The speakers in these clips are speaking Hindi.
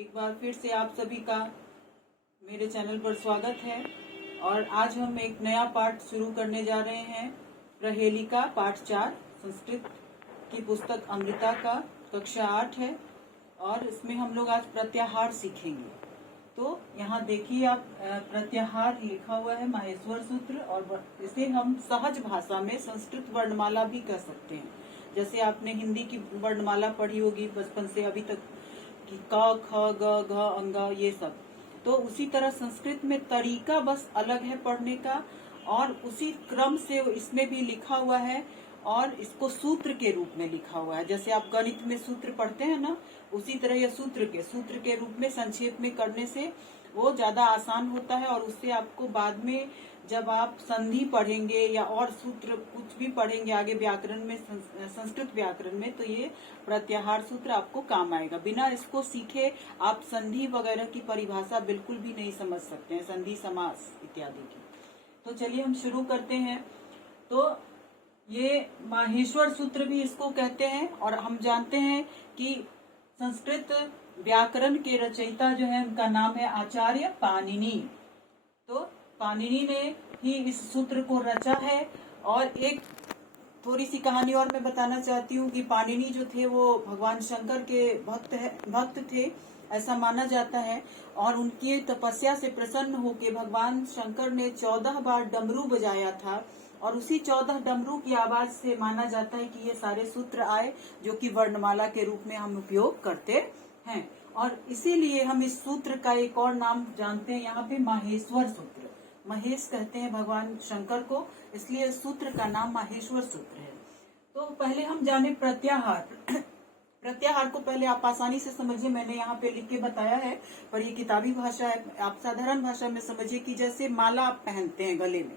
एक बार फिर से आप सभी का मेरे चैनल पर स्वागत है। और आज हम एक नया पाठ शुरू करने जा रहे हैं। प्रहेलिका पाठ 4 संस्कृत की पुस्तक अमृता का कक्षा 8 है और इसमें हम लोग आज प्रत्याहार सीखेंगे। तो यहाँ देखिए आप, प्रत्याहार लिखा हुआ है माहेश्वर सूत्र, और इसे हम सहज भाषा में संस्कृत वर्णमाला भी कह सकते हैं। जैसे आपने हिंदी की वर्णमाला पढ़ी होगी बचपन से अभी तक कि क ख ग घ अंग ये सब, तो उसी तरह संस्कृत में तरीका बस अलग है पढ़ने का, और उसी क्रम से इसमें भी लिखा हुआ है और इसको सूत्र के रूप में लिखा हुआ है। जैसे आप गणित में सूत्र पढ़ते हैं ना, उसी तरह यह सूत्र के रूप में संक्षेप में करने से वो ज्यादा आसान होता है। और उससे आपको बाद में जब आप संधि पढ़ेंगे या और सूत्र कुछ भी पढ़ेंगे आगे व्याकरण में, संस्कृत व्याकरण में, तो ये प्रत्याहार सूत्र आपको काम आएगा। बिना इसको सीखे आप संधि वगैरह की परिभाषा बिल्कुल भी नहीं समझ सकते हैं, संधि समास इत्यादि की। तो चलिए हम शुरू करते हैं। तो ये माहेश्वर सूत्र भी इसको कहते हैं, और हम जानते हैं कि संस्कृत व्याकरण के रचयिता जो है उनका नाम है आचार्य पाणिनि। तो पाणिनि ने ही इस सूत्र को रचा है। और एक थोड़ी सी कहानी और मैं बताना चाहती हूँ कि पाणिनि जो थे वो भगवान शंकर के भक्त थे, ऐसा माना जाता है। और उनकी तपस्या से प्रसन्न होकर भगवान शंकर ने 14 बार डमरू बजाया था, और उसी 14 डमरू की आवाज से माना जाता है कि ये सारे सूत्र आए जो कि वर्णमाला के रूप में हम उपयोग करते हैं। और इसीलिए हम इस सूत्र का एक और नाम जानते हैं यहाँ पे, माहेश्वर सूत्र। महेश कहते हैं भगवान शंकर को, इसलिए इस सूत्र का नाम माहेश्वर सूत्र है। तो पहले हम जाने प्रत्याहार। प्रत्याहार को पहले आप आसानी से समझिए, मैंने यहाँ पे लिख के बताया है, पर ये किताबी भाषा है। आप साधारण भाषा में समझिए कि जैसे माला आप पहनते हैं गले में,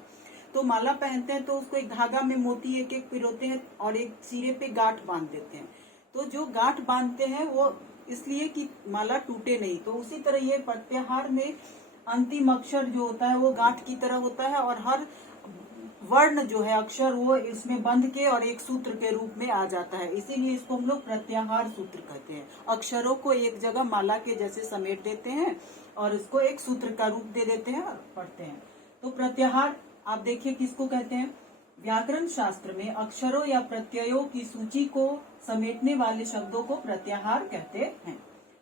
तो माला पहनते हैं तो उसको एक धागा में मोती एक एक पिरोते हैं और एक सिरे पे गांठ बांध देते हैं। तो जो गांठ बांधते हैं वो इसलिए कि माला टूटे नहीं। तो उसी तरह ये प्रत्याहार में अंतिम अक्षर जो होता है वो गांठ की तरह होता है, और हर वर्ण जो है अक्षर वो इसमें बंध के और एक सूत्र के रूप में आ जाता है। इसीलिए इसको हम लोग प्रत्याहार सूत्र कहते हैं। अक्षरों को एक जगह माला के जैसे समेट देते हैं और इसको एक सूत्र का रूप दे देते हैं और पढ़ते हैं। तो प्रत्याहार आप देखिए किसको कहते हैं। व्याकरण शास्त्र में अक्षरों या प्रत्ययों की सूची को समेटने वाले शब्दों को प्रत्याहार कहते हैं,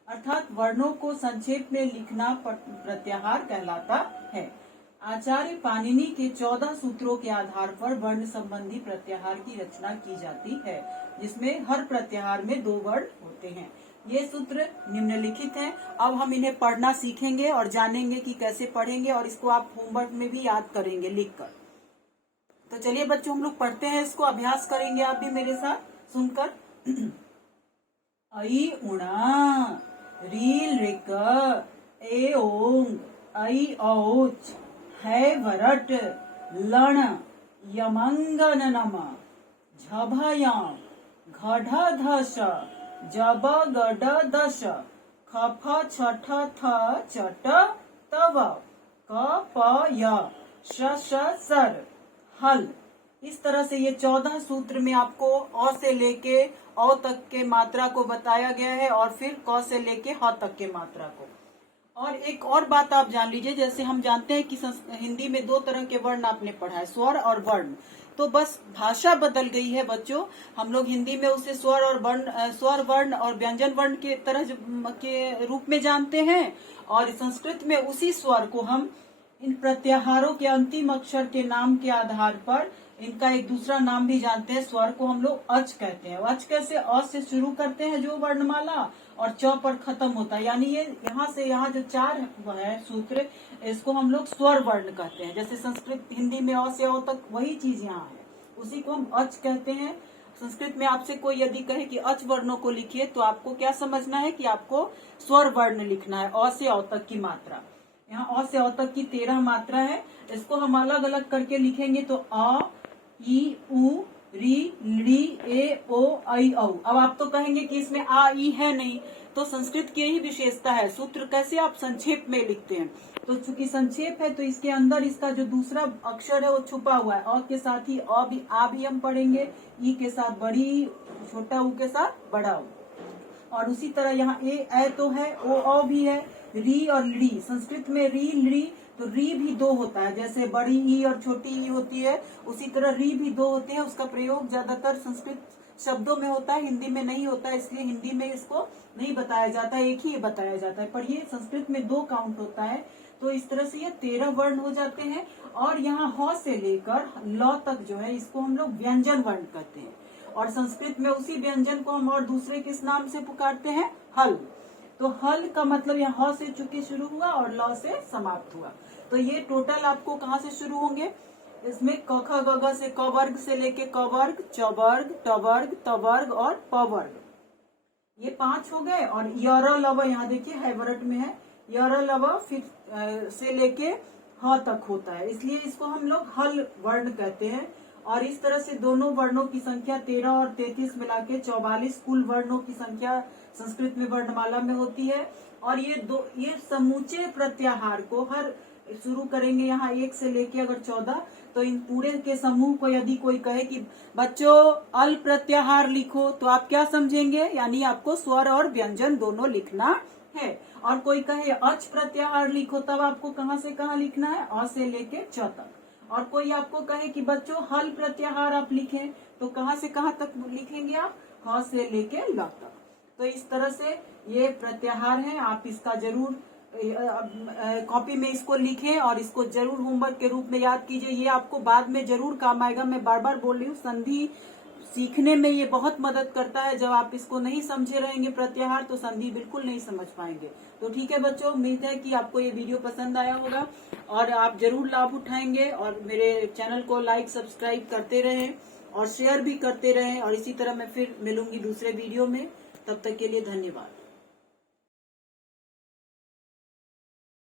अर्थात वर्णों को संक्षेप में लिखना प्रत्याहार कहलाता है। आचार्य पाणिनि के 14 सूत्रों के आधार पर वर्ण संबंधी प्रत्याहार की रचना की जाती है, जिसमें हर प्रत्याहार में 2 वर्ण होते हैं। ये सूत्र निम्नलिखित हैं। अब हम इन्हें पढ़ना सीखेंगे और जानेंगे कि कैसे पढ़ेंगे, और इसको आप होमवर्क में भी याद करेंगे लिखकर। तो चलिए बच्चों हम लोग पढ़ते हैं, इसको अभ्यास करेंगे आप भी मेरे साथ सुनकर। ऐ उणा रील रिक ए ओंग ऐ औच है वरट लण यमंगन नम झभयाम घढ़ धश जब गड दश खफ छठ थ चट तव क प य श सर हल। इस तरह से ये 14 सूत्र में आपको अ से लेके औ तक के मात्रा को बताया गया है, और फिर क से लेके ह तक के मात्रा को। और एक और बात आप जान लीजिए, जैसे हम जानते हैं कि हिंदी में 2 तरह के वर्ण आपने पढ़ा है, स्वर और वर्ण। तो बस भाषा बदल गई है बच्चों। हम लोग हिंदी में उसे स्वर वर्ण और व्यंजन वर्ण के तरह के रूप में जानते हैं, और संस्कृत में उसी स्वर को हम इन प्रत्याहारों के अंतिम अक्षर के नाम के आधार पर इनका एक दूसरा नाम भी जानते हैं। स्वर को हम लोग अच कहते हैं। अच कैसे, अ से शुरू करते हैं जो वर्णमाला, और च पर खत्म होता है, यानी ये यहाँ से यहाँ जो 4 है सूत्र, इसको हम लोग स्वर वर्ण कहते हैं। जैसे संस्कृत हिंदी में अ से अ तक वही चीज यहाँ है, उसी को हम अच कहते हैं। संस्कृत में आपसे कोई यदि कहे कि अच वर्णों को लिखिए, तो आपको क्या समझना है कि आपको स्वर वर्ण लिखना है, अ से अ तक की मात्रा। यहाँ अ से अ तक की 13 मात्रा है, इसको हम अलग अलग करके लिखेंगे तो अ ई उ री ली ए ओ ऐ औ। अब आप तो कहेंगे कि इसमें आ ई है नहीं, तो संस्कृत की यही विशेषता है। सूत्र कैसे आप संक्षेप में लिखते हैं, तो चूंकि संक्षेप है तो इसके अंदर इसका जो दूसरा अक्षर है वो छुपा हुआ है। अ के साथ ही आ भी हम पढ़ेंगे, ई के साथ बड़ी, छोटा ऊ के साथ बड़ा ऊ। और उसी तरह यहाँ ए तो है, ओ भी है, री और ली। संस्कृत में री ली, तो री भी दो होता है, जैसे बड़ी ई और छोटी ई होती है, उसी तरह री भी दो होते हैं। उसका प्रयोग ज्यादातर संस्कृत शब्दों में होता है, हिंदी में नहीं होता है, इसलिए हिंदी में इसको नहीं बताया जाता है, एक ही बताया जाता है। पर ये संस्कृत में दो काउंट होता है। तो इस तरह से ये 13 वर्ण हो जाते हैं। और यहाँ ह से लेकर ल तक जो है, इसको हम लोग व्यंजन वर्ण कहते हैं। और संस्कृत में उसी व्यंजन को हम और दूसरे किस नाम से पुकारते हैं? हल। तो हल का मतलब यहाँ ह से चूंकि शुरू हुआ और ल से समाप्त हुआ। तो ये टोटल आपको कहाँ से शुरू होंगे? इसमें क ख ग घ से क वर्ग से लेके क वर्ग, च वर्ग, ट वर्ग, त वर्ग और प वर्ग, ये 5 हो गए। और यर लव यहाँ देखिए हैवरट में है, यर लव फिर से लेके ह तक होता है, इसलिए इसको हम लोग हल वर्ण कहते हैं। और इस तरह से दोनों वर्णों की संख्या 13 और 33 मिला के 44 कुल वर्णों की संख्या संस्कृत में वर्णमाला में होती है। और ये समूचे प्रत्याहार को हर शुरू करेंगे यहाँ 1 से लेके अगर 14, तो इन पूरे के समूह को यदि कोई कहे कि बच्चों अल प्रत्याहार लिखो, तो आप क्या समझेंगे? यानी आपको स्वर और व्यंजन दोनों लिखना है। और कोई कहे अच प्रत्याहार लिखो, तब आपको कहाँ से कहाँ लिखना है? अ से लेके च तक। और कोई आपको कहे कि बच्चों हल प्रत्याहार आप लिखें, तो कहाँ से कहाँ तक लिखेंगे आप? ह से लेके ल तक। तो इस तरह से ये प्रत्याहार है। आप इसका जरूर कॉपी में इसको लिखें और इसको जरूर होमवर्क के रूप में याद कीजिए। ये आपको बाद में जरूर काम आएगा। मैं बार बार बोल रही हूँ, संधि सीखने में ये बहुत मदद करता है। जब आप इसको नहीं समझे रहेंगे प्रत्याहार, तो संधि बिल्कुल नहीं समझ पाएंगे। तो ठीक है बच्चों, उम्मीद है कि आपको ये वीडियो पसंद आया होगा और आप जरूर लाभ उठाएंगे। और मेरे चैनल को लाइक सब्सक्राइब करते रहें और शेयर भी करते रहें। और इसी तरह मैं फिर मिलूंगी दूसरे वीडियो में। तब तक के लिए धन्यवाद।